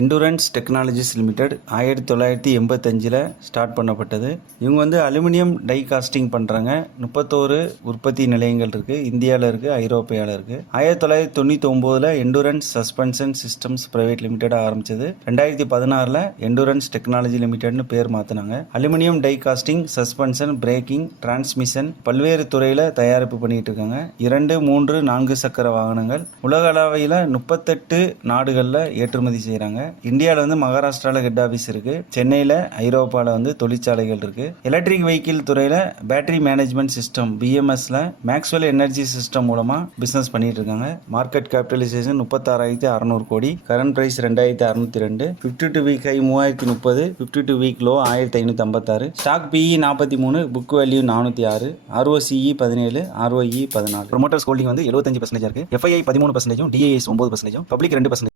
Endurance technologies limited 1985 start பண்ணப்பட்டது. இவங்க வந்து அலுமினியம் டை காஸ்டிங் பண்ணுறாங்க. 31 உற்பத்தி நிலையங்கள் இருக்குது. இந்தியாவில் இருக்குது, ஐரோப்பியாவில் இருக்குது. 1999 endurance suspension systems private limited ஆரம்பிச்சது. 2016 எண்டுரன்ஸ் டெக்னாலஜி லிமிடெட்னு பேர் மாற்றினாங்க. Aluminium die casting, suspension, braking, transmission பல்வேறு துறையில் தயாரிப்பு பண்ணிட்டு இருக்காங்க. 2, 3, 4 சக்கர வாகனங்கள் உலக அளவில் 38 நாடுகளில் ஏற்றுமதி செய்கிறாங்க. இந்தியாவில் வந்து மகாராஷ்டிராவில் ஹெட் ஆஃபீஸ் இருக்குது. சென்னையில், ஐரோப்பாவில் வந்து தொழிற்சாலைகள் இருக்குது. எலக்ட்ரிக் வெஹிக்கிள் துறையில் பேட்டரி மேனேஜ்மெண்ட் சிஸ்டம் BMSல மேக்ஸ்வெல் எனர்ஜி சிஸ்டம் மூலமாக பிஸ்னஸ் பண்ணிட்டு இருக்காங்க. மார்க்கெட் கேபிட்டலைசேஷன் 36,600 கோடி. Current price 2,602. 52 week high 3,030. 52 week low 1,556. Stock PE 43, book value 406, ROCE 17, ROE 14. Promoters holding வந்து 75% இருக்கு. FII 13%, DIS 9%, public 2%.